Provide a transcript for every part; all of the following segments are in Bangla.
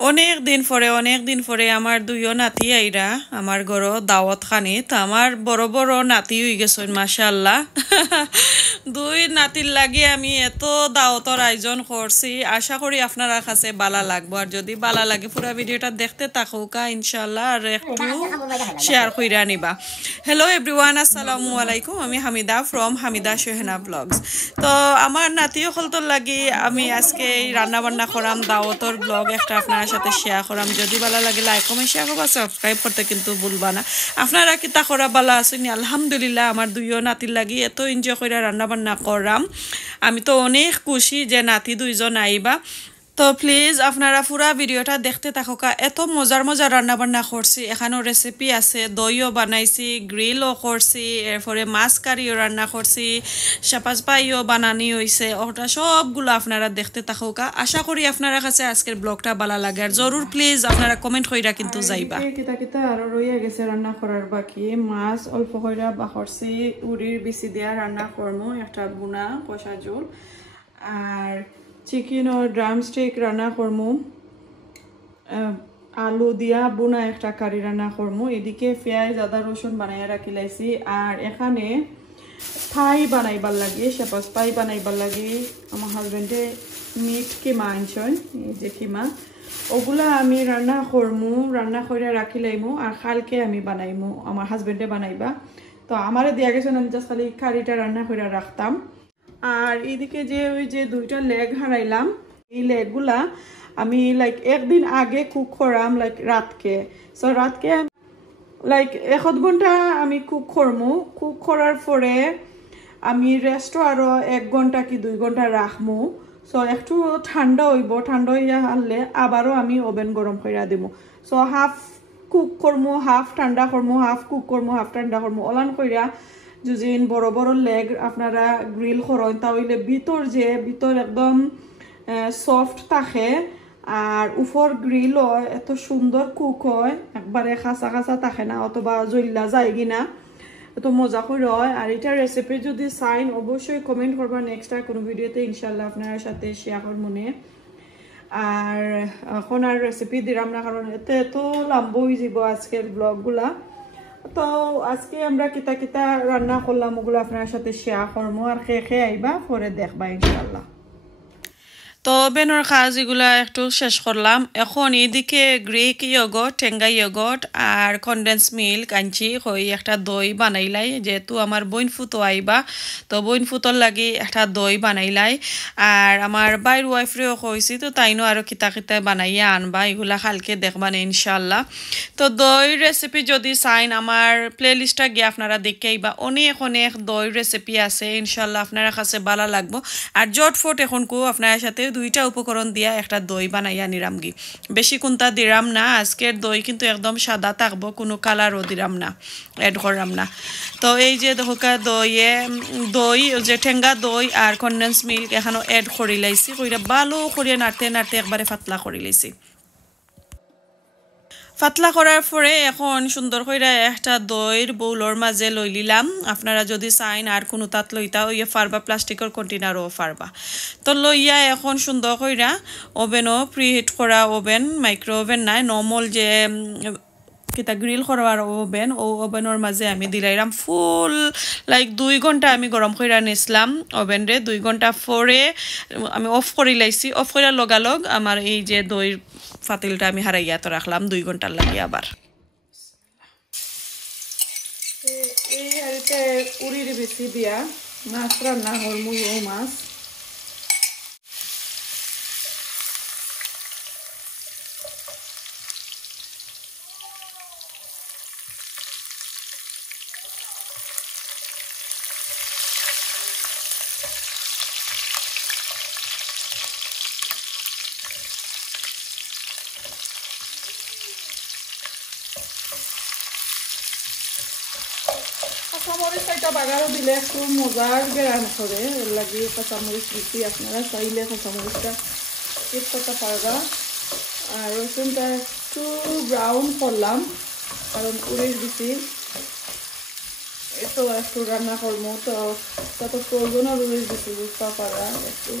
অনেক দিন পরে আমার দুইও নাতি আইরা আমার ঘর দাওয়াত খানি তো আমার বড় বড় নাতি হয়ে গেছেন মাশাআল্লাহ। দুই নাতির লাগি আমি এত দাওয়াতর আয়োজন করছি, আশা করি আপনারা কাছে বালা লাগবো। আর যদি বালা লাগে পুরো ভিডিওটা দেখতে থাকুকা ইনশাআল্লাহ, আর একটু শেয়ার কইরা নিবা। হ্যালো এভরিওয়ান, আসসালামু আলাইকুম। আমি হামিদা ফ্রম হামিদা সোহেনা ব্লগস। তো আমার নাতি হলতর লাগি আমি আজকে রান্না বান্না করাম, দাওয়াতর ব্লগ একটা আপনার সাথে শেয়ার করাম। যদি ভালো লাগে লাইক কমেন্ট শেয়ার করবা, সাবস্ক্রাইব করতে কিন্তু ভুলবা না। আপনারা কি তা করা বালা আসেনি? আলহামদুলিল্লাহ আমার দুইও নাতির লাগি এত এনজয় করে রান্না বান্না করাম। আমি তো অনেক খুশি যে নাতি দুইজন আইবা। তো প্লিজ আপনারা পুরা ভিডিওটা দেখতে থাকুকা। এত মজার মজার রান্না বান্না করছি, এখানেও রেসিপি আছে, দইও বানাইছি, গ্রিলও করছি, এরপরে মাছ কারিও রান্না করছি, সাপাস পাইও বানানি হয়েছে। ওটা সবগুলো আপনারা দেখতে থাকুকা। আশা করি আপনারা কাছে আজকের ব্লগটা ভালো লাগে। আর জরুর প্লিজ আপনারা কমেন্ট কইরা কিন্তু যাইবা। কিতা কিতা আরো রইয়া গেছে রান্না করার বাকি। মাছ অল্প কইরা বাখরছি, উড়ির বিচি দিয়া রান্না করমু, একটা বুনা কষা ঝোল। আর চিকেন ও ড্রামস্টিক রান্না করমু, আলু দিয়া বুনা একটা কারি রান্না করমু। এদিকে পেঁয়াজ আদা রসুন বানাইয়া রাখি লাইছি। আর এখানে থাই বানাইবার লাগে, সেপাস পাই বানাইবার লাগে। আমার হাজবেন্ডে মিট কিমা আনছেন, এই যে কিমা, ওগুলা আমি রান্না করমু, রান্না করে রাখি লাইমু। আর কালকে আমি বানাইমু, আমার হাজবেন্ডে বানাইবা। তো আমারে দিয়া গেছেন, আমি জাস্ট খালি কারিটা রান্না করে রাখতাম। আর এইদিকে যে ওই যে দুইটা লেগ হারাইলাম, এই লেগগুলা আমি লাইক একদিন আগে কুক করাম, লাইক রাতকে। সো রাতকে লাইক 1 ঘন্টা আমি কুক করমু। কুক করার পরে আমি রেস্টও আরো 1 ঘন্টা কি 2 ঘন্টা রাখমু। সো একটু ঠান্ডা হইব, ঠান্ডা হইয়া আনলে আবারও আমি ওভেন গরম করে দিব। সো হাফ কুক করমু, হাফ ঠান্ডা করমু, হাফ কুক করমু, হাফ ঠান্ডা করমু, অলান কইরা। যদি বড় বড় লেগ আপনারা গ্রিল করেন তাহলে ভিতর একদম সফট থাকে। আর উপর গ্রিল হয়, এত সুন্দর কুক হয়, একবারে খাঁচা খাঁচা থাকে না, অথবা জল্লা যায় কিনা, এত মজা করে হয়। আর এটা রেসিপি যদি চাইন অবশ্যই কমেন্ট করবা, নেক্সট কোনো ভিডিওতে ইনশাল্লাহ আপনার সাথে শেয়ার করব মনে। আর এখন আর রেসিপি দিলাম না, কারণ এত লম্বা হয়ে যাব আজকের ব্লগগুলা। তো আজকে আমরা কিতা কিতা রান্না করলাম ওগুলো আপনার সাথে শেয়ার করবো। আর খেয়ে আইবা, পরে দেখবা ইনশাল্লাহ। তো বেনর কাজ এগুলা একটু শেষ করলাম। এখন এদিকে গ্রিক ইয়োগট, টেঙ্গা ইয়োগট আর কনডেন্স মিল্ক আনছি, হই একটা দই বানাইলাই। যেহেতু আমার বইন ফুতো আইবা, তো বইন ফুতোর লাগি একটা দই বানাইলাই। আর আমার বাইর ওয়াইফরেও কইছি, তো তাইনও আরও কিতা কিতা বানাইয়া আনবা, এগুলা কালকে দেখবানে ইনশাল্লাহ। তো দই রেসিপি যদি চাইন আমার প্লে লিস্টটা গিয়ে আপনারা দেখে আইবা। অনেক দই রেসিপি আছে, ইনশাল্লাহ আপনারা কাছে ভালো লাগবো। আর জটফট এখন আপনার সাথে 2টা উপকরণ দিয়া একটা দই বানাইয়া নিরাম গি। বেশি কোনটা দিরাম না, আজকের দই কিন্তু একদম সাদা থাকবো, কোনো কালারও দিরাম না, এড করাম না। তো এই যে দেখা দই যে ঠেঙ্গা দই আর কনডেন্স মিল্ক এখানে এড করে লাইছি, কইরা ভালো করে নাড়তে নাড়তে একবারে পাতলা করে লাইছি। পাতলা করার পরে এখন সুন্দর করে একটা দইয়ের বউলর মাঝে লই লিলাম। আপনারা যদি চাইন আর কোনো তাত লইতা ওই ফারবা, প্লাস্টিকের কন্টেনারও ফারবা। তো লইয়া এখন সুন্দর কইরা ওভেনও প্রিহিট করা ওভেন, মাইক্রো ওভেন নাই, নর্মাল যে কিতা গ্রিল করবার ওভেন, ও ওভেনের মাঝে আমি দিলাইলাম ফুল লাইক 2 ঘন্টা আমি গরম করে নিছিলাম ওভেন রে। 2 ঘন্টা পরে আমি অফ করে লাইছি। অফ করে লগালগ আমার এই যে দই ফাতিলটা আমি হারাইয়া তো রাখলাম 2 ঘন্টার লাগে। আবার এই আরেকটা উড়ির বেশি দিয়া মাছ রান্না হরমু, ও মাছ কাঁচামরিচ একটা বাগারও দিলে একটু মজার বেড়ান করে, এর লাগে কাঁচামরিচ দিচ্ছি। আপনারা চাইলে কাঁচামরিচটা স্কিপ করতে পারবা। আর রসুনটা একটু ব্রাউন করলাম, কারণ উড়ির দিচ্ছি তো একটু রান্না করবো, তো তত প্রয়োজনও উড়ির দিচ্ছি বুঝতে পারা, একটু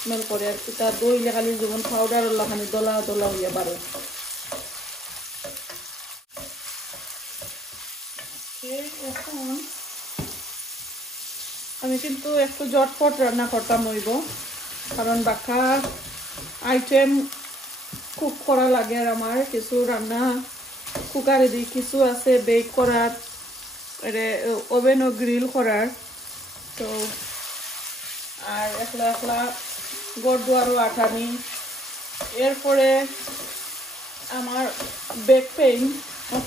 স্মেল করে আর এটা দইলে খালি যেমন পাউডার খানি দলা দলা হইয়া বাড়ে। এখন আমি কিন্তু একটু জটপট রান্না করতাম হইব, কারণ বাকা আইটেম কুক করা লাগে আর আমার কিছু রান্না কুকারে দিই, কিছু আছে বেক করার, ওভেন ও গ্রিল করার। তো আর একলা একলা গড় দুয়ারও আঠানি। এরপরে আমার ব্যাক পেইন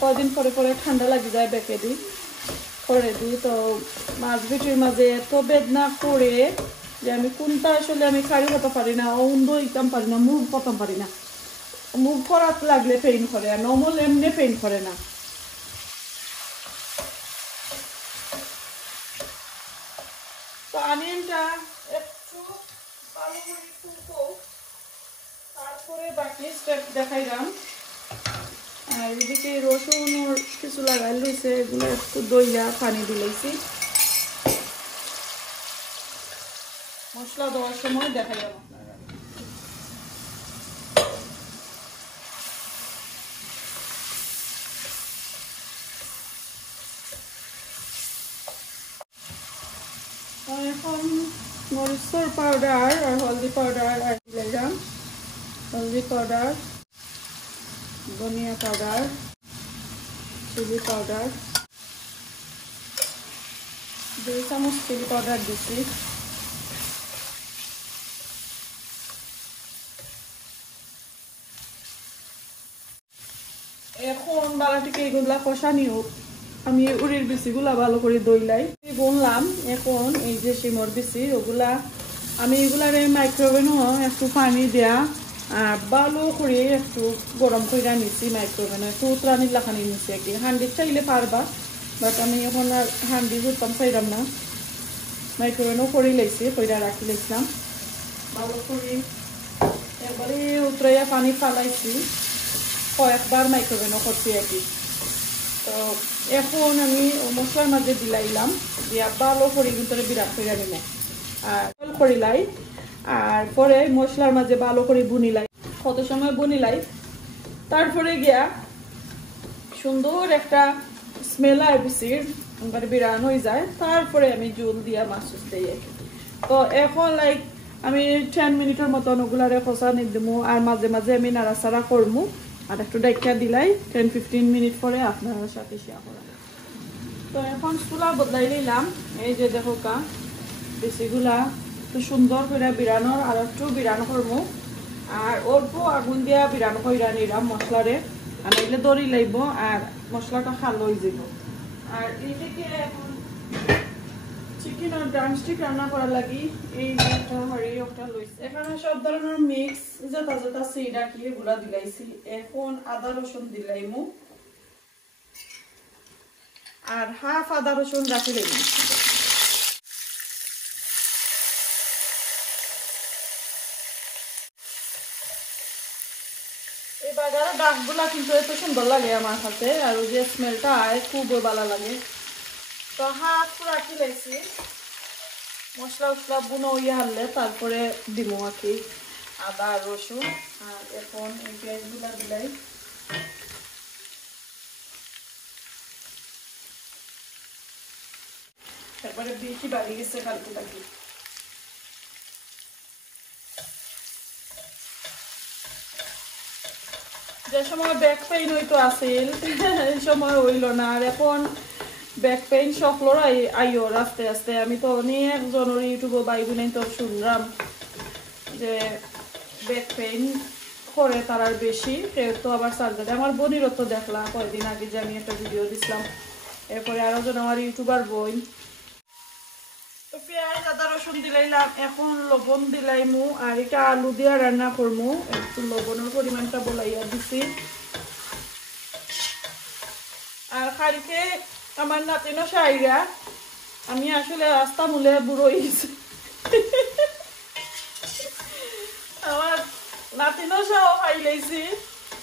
কদিন পরে পরে ঠান্ডা লাগি যায়, ব্যাকে দিই করে দিই। তো মাছ ভিটির মাঝে এত বেদনা করে যে আমি কোনটা আসলে আমি খাড়ি হতে পারি না, অন্ধ ইতাম পারি না, মুভ করতাম পারি না। মুভ করাত লাগলে পেইন করে, আর নর্মাল এমনি পেইন করে না। তো আনিয়নটা একটু ভালো করে ফুলকো, তারপরে বাকি স্টেপ দেখাইলাম। আর এদিকে রসুন কিছু লাগাই লইছে, এগুলো একটু দইলা পানি দিলেছি। মশলা দেওয়ার সময় দেখাইলাম আপনারা। এখন মরিচের পাউডার আর হলদি পাউডার আর দিলাম। হলদি পাউডার, ধনিয়া পাউডার, চিলি পাউডার, 2 চামচ চিলি পাউডার দিচ্ছি। এখন বালাটিকে এগুলা কষানি হোক, আমি উড়ির বিচিগুলা ভালো করে দইলাই গুনলাম। এখন এই যে শিমর বিচি ওগুলা আমি এগুলারে মাইক্রোওভেনও একটু পানি দেয়া আর ভালো করে একটু গরম করে নিচ্ছি। মাইক্রোওভেনে একটু উতরানির লাখানি নিচ্ছি আর কি। হান্ডি চাইলে পারবা, বাট আমি এখন আর হান্ডি উঠতাম চাইলাম না, মাইক্রোওভেনও করে লাইছি, কইরা রাখি লাইছিলাম। ভালো করে একবারে উতরাইয়া পানি ফালাইছি, কয়েকবার মাইক্রোওভেনও করছি আর কি। তো এখন আমি মশলার মাঝে দিলাইলাম, দিয়া ভালো করে ভিতরে বিরাট করে নিলাম আর করিলাই। আর পরে মশলার মাঝে ভালো করে বুনিলাই, কত সময় বুনিলাই। তারপরে গিয়া সুন্দর একটা স্মেল আর বিচির বিরান হয়ে যায়। তারপরে আমি জল দিয়া মাছ দিই। তো এখন লাইক আমি 10 মিনিটের মতন ওগুলারে কষা নি দিমু, আর মাঝে মাঝে আমি নাড়াচাড়া করমু। আর একটু ডাইকা দিলাই 10-15 মিনিট পরে আপনার সাথে শেয়ার করা। তো এখন চুলা বদলাই নিলাম। এই যে দেখো কা বিচিগুলা একটু সুন্দর করে বিরানোর, আর একটু বিরান করবো। আর অল্প আগুন দিয়া বিরান কইরা নিলাম মশলারে, আর নইলে দড়ি লাইব আর মশলাটা খালো হয়ে যাব। আর এইদিকে এখন চিকেন আর ড্রামস্টিক রান্না করা লাগি এই একটা হাড়ি একটা লইছে। এখানে সব ধরনের মিক্স যেটা যেটা সিডা কি এগুলা দিলাইছি। এখন আদা রসুন দিলাইমু আর হাফ আদা রসুন রাখি লাইমু। এই বাজারে ডাকগুলা কিন্তু এত সুন্দর লাগে আমার কাছে, আর ওই যে স্মেলটা খুব ভালো লাগে। তো হাফ রাখি লাইছি, মশলা উসলা বুনো ইয়ে হারলে তারপরে দিব আর কি আদা রসুন। আর এখন এই পেঁয়াজগুলা দিলাই। তারপরে বেশি বাড়ি গেছে কালকে লাগি। যে সময় ব্যাক পেইন হইতো আসিল এই সময় হইল না। আর এখন ব্যাক পেইন সকলোর আইওর আস্তে আস্তে। আমি তো অনেক জনের ইউটিউবে বাইবি নাই তো শুনলাম যে ব্যাক পেইন করে তারার বেশি, কেউ তো আবার সার্জারি। আমার বোনেরও তো দেখলাম কয়েকদিন আগে যে আমি একটা ভিডিও দিছিলাম। এরপরে আরো জন আমার ইউটিউবার বোন। তো পেঁয়াজ আদা রসুন দিলাইলাম, এখন লবণ দিলাইমু। আর এটা আলু দিয়া রান্না করমু, একটু লবণের পরিমাণটা বলাইয়া দিছি। আর কালকে আমার নাতিনো সাইরা আমি আসলে রাস্তা মূলে বুড়ো হয়েছি। আমার নাতিনো সাও খাইলাইছি।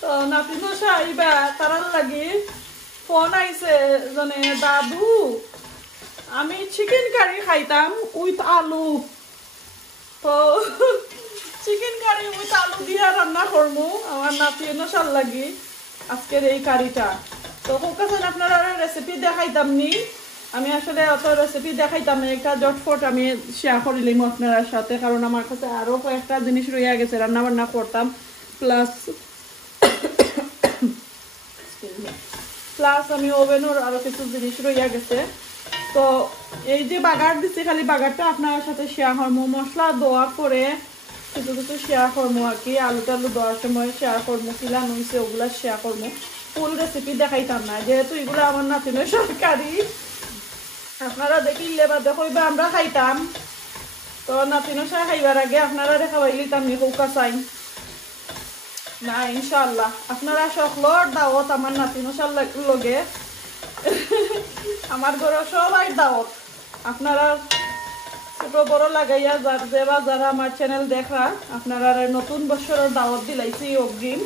তো নাতিনো সাইবা তারার লাগি ফোন আইছে জনে, দাদু আমি চিকেন কারি খাইতাম উইথ আলু। তো তো চিকেন কারি উইথ আলু দিয়ে রান্না করবো আমার নাতির নশাল লাগি আজকের এই কারিটা। তো খুব কাছে আপনারা রেসিপি দেখাইতাম নি, আমি আসলে অত রেসিপি দেখাইতাম না, একটা জটফট আমি শেয়ার করিলাম আপনার সাথে, কারণ আমার কাছে আরো কয়েকটা জিনিস রয়ে গেছে রান্না বান্না করতাম, প্লাস আমি ওভেনের আরো কিছু জিনিস রইয়া গেছে। তো এই যে বাগার দিচ্ছি খালি বাগারটা আপনার সাথে শেয়ার করবো, মশলা দেওয়া করে কিছু কিছু শেয়ার করবো আর কি, আলু টালু দেওয়ার সময় শেয়ার করবো, কিলা নইছে ওগুলা শেয়ার করবো, ফুল রেসিপি দেখাইতাম না যেহেতু এগুলো আমার নাতিনের সরকারি, আপনারা দেখিলে বা দেখইবা আমরা খাইতাম। তো নাতিনের সাথে খাইবার আগে আপনারা দেখাবাইলিতাম নিকা চাই না ইনশাআল্লাহ আপনারা সকলের দাওয়াত আমার নাতিনশার লগে আমার ঘরে সবাই দাওয়াত, আপনারা ছোট বড় লাগাইয়া যারা আমার চ্যানেল দেখা আপনারা নতুন বছরের দাওয়াত দিলাইছি অগ্রিম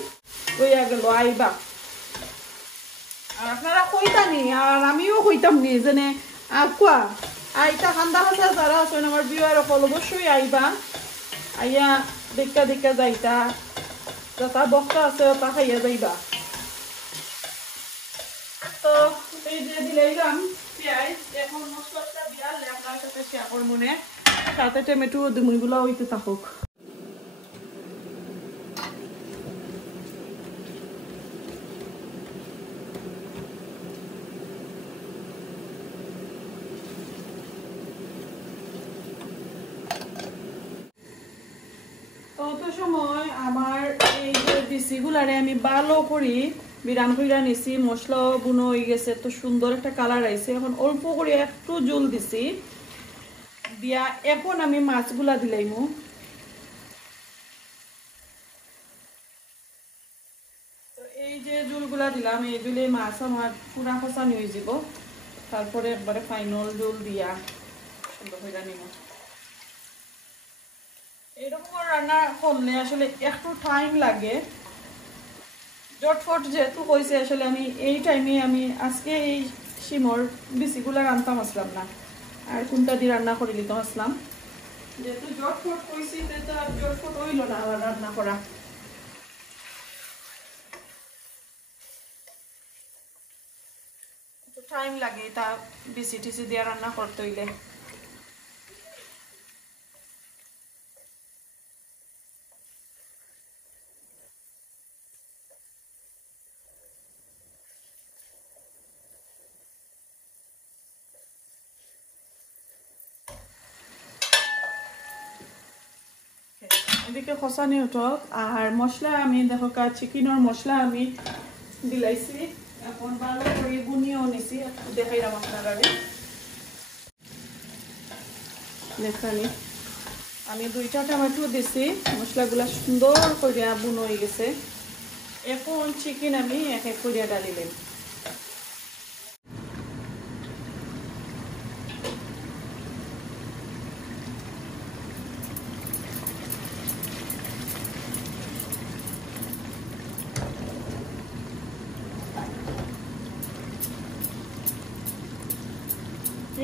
হইয়া গেল আইবা। আর আপনারা কইতানি আর আমিও কইতাম নি যেনে কোয়া আইতা খান্দা খান্দা যারা আছেন আমার বিয়ের অকল অবশ্যই আইবা, আইয়া দেখা দেখা যাইতা, যা বক্তা আছে তা খাইয়া যাইবা। তো এই যে দিলাম পেঁয়াজ, এখন মশলাটা দিয়ালে আপনার সাথে শেয়ার করবো না, সাথে টমেটো দুমুইগুলো হইতে থাকুক। তত সময় আমার এই যে বিচিগুলারে আমি ভালো করি বিরান কইরা নিছি, মশলাও বুনো হয়ে গেছে, তো সুন্দর একটা কালার আইছে। এখন অল্প করে একটু জল দিছি দিয়া এখন আমি মাছগুলা দিলাইমু। তো এই যে জলগুলা দিলাম এই জলে মাছ আমার পুরা খসানি হয়ে যাব, তারপরে একবারে ফাইনাল জল দিয়া সুন্দর কইরা নিব। এরকম রান্না করলে আসলে একটু টাইম লাগে, জটফট যেহেতু হয়েছে আসলে আমি এই টাইমে আমি আজকে এই শিমর বিচিগুলা রান্তাম আসলাম না, আর কোনটা দিয়ে রান্না করে নিতাম আসলাম, যেহেতু জটফট হয়েছে তো আর জটফট হইল না আমার রান্না করা। একটু টাইম লাগে তা বিচি টিচি দিয়ে রান্না করতে হইলে। এদিকে খসানি উঠক আর মশলা আমি দেখো চিকেনের মশলা আমি দিলাইছি, এখন ভালো করে বুনিয়েও নিছি, দেখাইলাম আপনারা দেখানি। আমি 2টা টমেটো দিছি, মশলাগুলা সুন্দর করে বুন হয়ে গেছে, এখন চিকেন আমি এক এক করে ডালিলাম।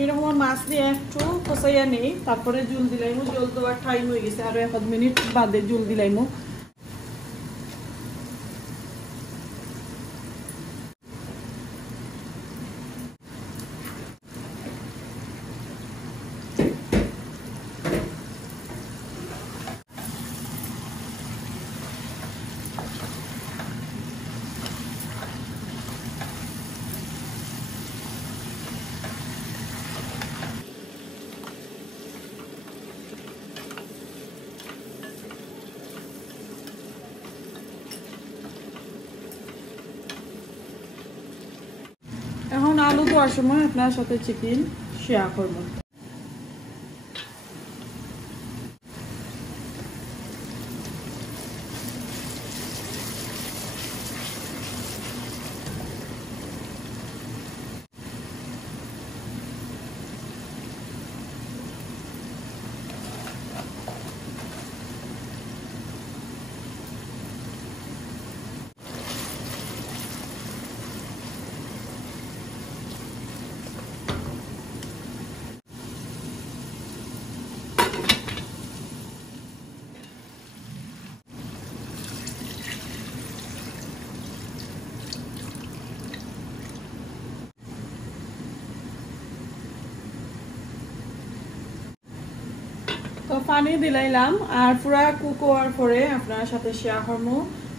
এরকম মাছ দিয়ে একটু কষাইয়া নেই, তারপরে জল দিলাইমু, জল দেওয়ার টাইম হয়ে গেছে আরো 1 মিনিট বাদে জল দিলাইমু। এখন আলু দেওয়ার সময় আপনার সাথে চিকেন শেয়ার করবো। পানি দিলাইলাম আর পুরা কুক হওয়ার পরে আপনার সাথে শেয়ার করবো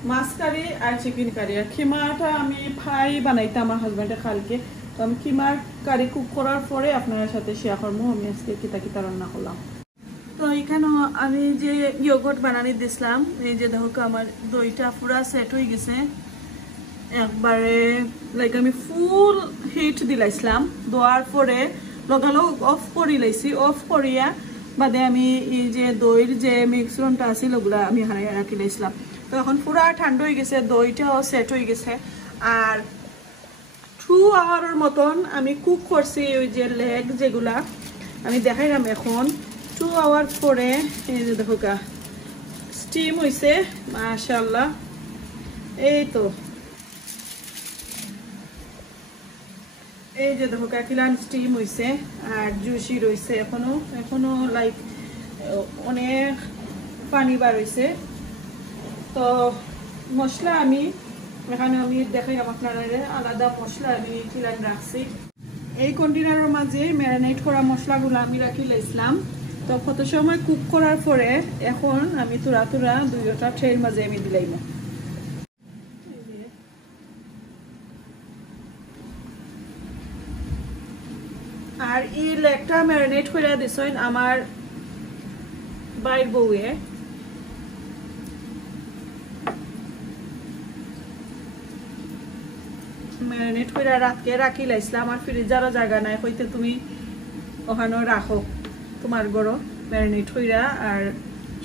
মাছ কারি আর চিকেন কারি। আর খিমাটা আমি ফ্রাই বানাইতাম আমার হাজব্যান্ডে কালকে, তো আমি খিমার কারি কুক করার পরে আপনার সাথে শেয়ার করবো আমি আজকে কিতা কিতা রান্না করলাম। তো এখানে আমি যে ইয়োগর্ট বানানি দিছিলাম, এই যে দেখো আমার দইটা পুরা সেট হয়ে গেছে একবারে, লাইক আমি ফুল হিট দিলাইছিলাম, দেওয়ার পরে লগালগ অফ করি লাইছি। অফ করিয়া বাদে আমি এই যে দইয়ের যে মিক্সরনটা আছিল ওগুলা আমি হারাই রাখি লাইছিলাম। তো এখন পুরা ঠান্ডা হয়ে গেছে, দইটাও সেট হয়ে গেছে। আর 2 আওয়ারের মতন আমি কুক করছি ওই যে লেগ যেগুলা আমি দেখাইলাম। এখন 2 আওয়ার পরে এই যে দেখো স্টিম হয়েছে মাশাআল্লাহ। এই তো এই যে দেখো কিলান স্টিম হয়েছে আর জুসি রয়েছে, এখনো লাইক অনেক পানি বার হয়েছে। তো মশলা আমি এখানে আমি দেখাই আপনারা আলাদা মশলা আমি কিলান রাখছি। এই কন্টেনারের মাঝে ম্যারিনেট করা মশলাগুলো আমি রাখি লাইছিলাম। তো কত সময় কুক করার পরে এখন আমি তুরা তুরা দুইটা ট্রের মাঝে আমি দিলাইম। আর এই লেগটা ম্যারিনেট করে দিছেন আমার বাইর বউয়ে। ম্যারিনেট করে রাতকে রাখি লাইছিলাম। আমার ফ্রিজারও জায়গা নাই, হইতে তুমি ওখানে রাখো তোমার গরো ম্যারিনেট হইরা আর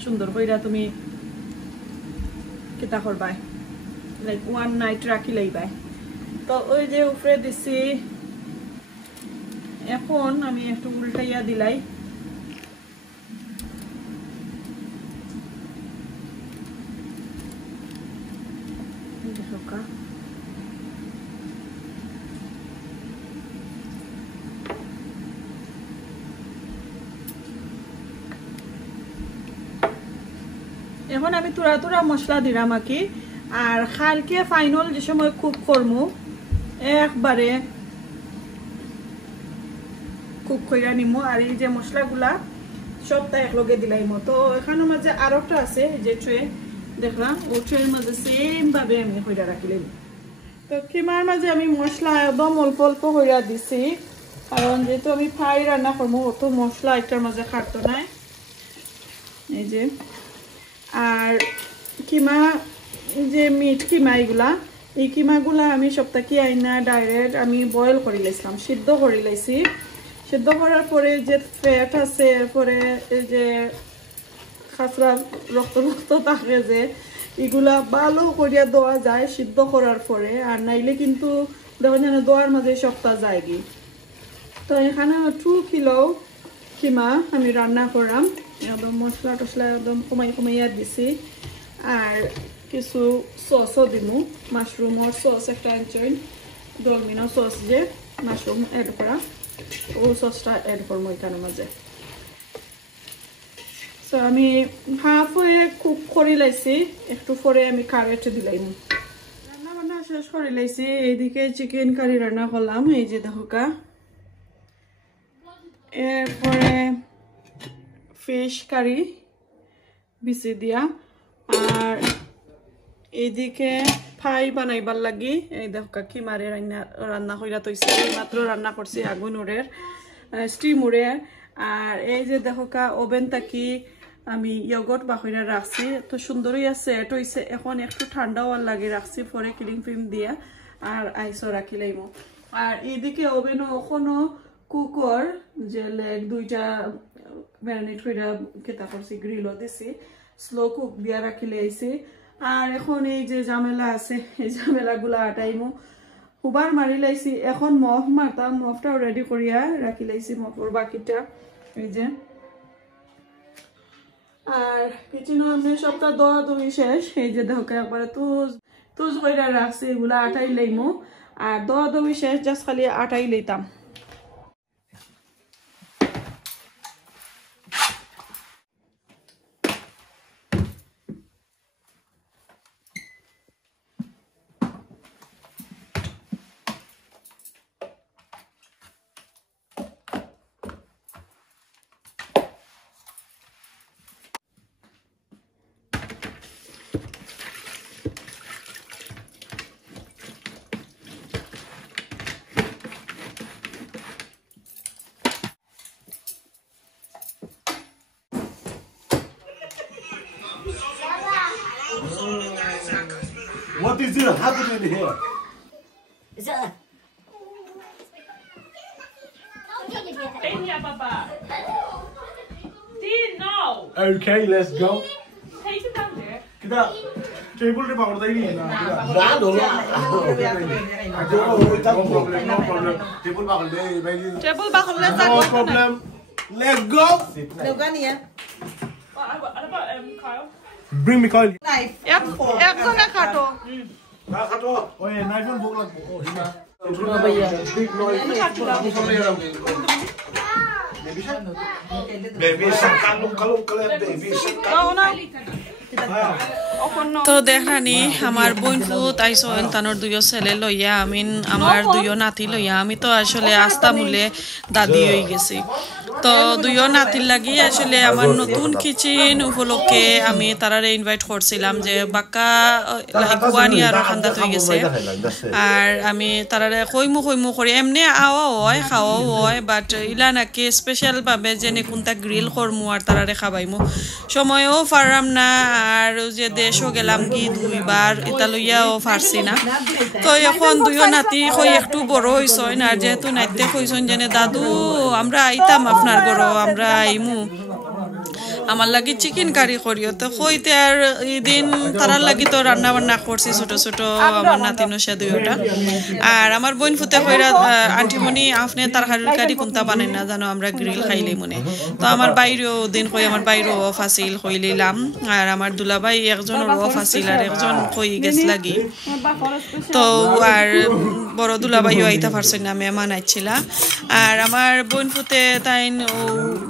সুন্দর হইরা তুমি কিতা করবাই, লাইক 1 নাইট রাখি লাইবাই। তো ওই যে উপরে দিছি, এখন আমি একটু উল্টাইয়া দিলাই। এখন আমি তুরা তুরা মশলা দিলাম আকি। আর কালকে ফাইনাল যে সময় কুক করবো একবারে কুক করে নিমো। আর এই যে মশলাগুলা সবটা একলগে দিলাইমো। তো এখানের মাঝে আর একটা আছে যে ট্রে দেখলাম, ও ট্রের মাঝে সেম ভাবে আমি হইরা রাখিলাম। তো কিমার মাঝে আমি মশলা একদম অল্প অল্প হইরা দিছি, কারণ যেহেতু আমি ফ্রাই রান্না করবো অত মশলা একটার মাঝে খাটতো নাই। এই যে আর কিমা যে মিট কিমা এগুলা, এই কিমাগুলা আমি সপ্তাহে আইনা ডাইরেক্ট আমি বয়েল করে লাইছিলাম, সিদ্ধ করে লাইছি। সিদ্ধ করার পরে যে ফ্যাট আছে, এরপরে এই যে খাসরা রক্ত রক্ত থাকে যে এগুলা ভালো করিয়া দেওয়া যায় সিদ্ধ করার পরে। আর নাইলে কিন্তু দেখো যেন দোয়ার মাঝে সপ্তাহ যায় কি। তো এখানে 2 কিলো কিমা আমি রান্না করলাম, একদম মশলা টসলা একদম কমাইয়া দিছি। আর কিছু সসও দিমু, মাশরুমের সস একটা আনছেন, ডলমিনো সস যে মাশরুম এড করা, ও সসটা এড করবো এখানের মাঝে। তো আমি হাফ হয়ে কুক করে লাইছি, একটু পরে আমি কারেট দিলাম। রান্না বান্না শেষ করে লাইছি। এইদিকে চিকেন কারি রান্না করলাম, এই যে দেখো। এরপরে ফিশ কারি বিচি দিয়া। আর এইদিকে ফ্রাই বানাইবার লাগি এই দেখো কিমারে রান্না কইরা তৈছে, মাত্র রান্না করছি আগুন উড়ের স্টিম উড়ে। আর এই যে দেখো ওভেন তাকি আমি ইয়োগর্ট বাকইরা রাখছি, তো সুন্দরই আছে এট হইছে। এখন একটু ঠান্ডা হওয়ার লাগে রাখছি, পরে ক্লিং ফিল্ম দিয়া আর আইসও রাখি লাইব। আর এইদিকে ওভেনও এখনো কুকর যে লেগ দুইটা ম্যারিনেট কইরা কেতা করছি, গ্রিলও দিছি, স্লো কুক দিয়া রাখি লাইছি। আর এখন এই যে ঝামেলা আছে, এই ঝামেলাগুলা আটাইমু হুবার মারি লাইছি। এখন মফ মারতাম, মফটাও রেডি করিয়া রাখি লাইছি, মফর বাকিটা এই যে। আর কিচেনও আমি সবটা দোয়া দই শেষ। এই যে দেখো একবারে তুজ কইরা রাখছি, এগুলা আটাই লাইমু। আর দোয়া দই শেষ, জাস্ট খালি আটাই লইতাম। What is it happening here? Okay, let's go. Kita table re pakar dai ni na. Na no la. No problem. Table pakar dai bhai. Table বাখলে যা No problem. Let's go. Lugania. Bring me Kyle. Knife. একজনে কাটো Na khato. Oye, knife on bog lag. Oh, hina. Baby shark kalung baby shark. তো দেখানি আমার বোন ফুত আইসো তানোর দুইও ছেলে লইয়া আমিন আমার দুইও নাতি লইয়া আমি তো আসলে আস্তা মূলে দাদি হয়ে গেছি তো দুইও নাতির লাগি আসলে আমার নতুন কিচেন উপলক্ষে আমি তারারে ইনভাইট করছিলাম যে বাক্কা লাইকুয়ানি আর খান্দাত হয়ে গেছে আর আমি তারারে কইমু করে এমনি আওয়া হয় খাওয়াও হয় বাট ইলা নাকি স্পেশাল ভাবে যেনে কোনটা গ্রিল করমু আর তারারে খাবাইমু সময়ও পারলাম না আর যে দেশও গেলাম কি দুইবার এটা লইয়াও পারছি না তো এখন দুইও নাতি কই একটু বড় হইছই না যেহেতু নাইতে কইছন যেনে দাদু আমরা আইতাম আপনার ঘর আমরা আইমু আমার লাগি চিকেন কারি করিও তো কইতে আর দিন তারার লাগি তো রান্না বান্না করছি ছোট ছোট আমার নাতিনো সে দুইটা আর আমার বোন ফুতে কইরা আন্টিমনি আপনি তরকারি কারি কোনটা বানাই না জানো আমরা গ্রিল খাইলে মনে তো আমার বাইরেও দিন কই আমার বাইরেও অফ আছিল কইলিলাম আর আমার দুলাভাই একজন অফ আছিল আর একজন কই গেছ লাগি তো আর বড় দুলাভাইও আইতা পারছই না মেহমান আইছিলা আর আমার বোন ফুতে তাইন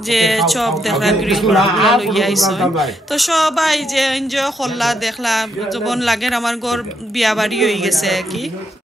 যে চপ দেখলা গ্রিল করা লইয়া আইসো তো সবাই যে এনজয় করলা দেখলা যখন লাগে আমার ঘর বিয়া বাড়ি হয়ে গেছে কি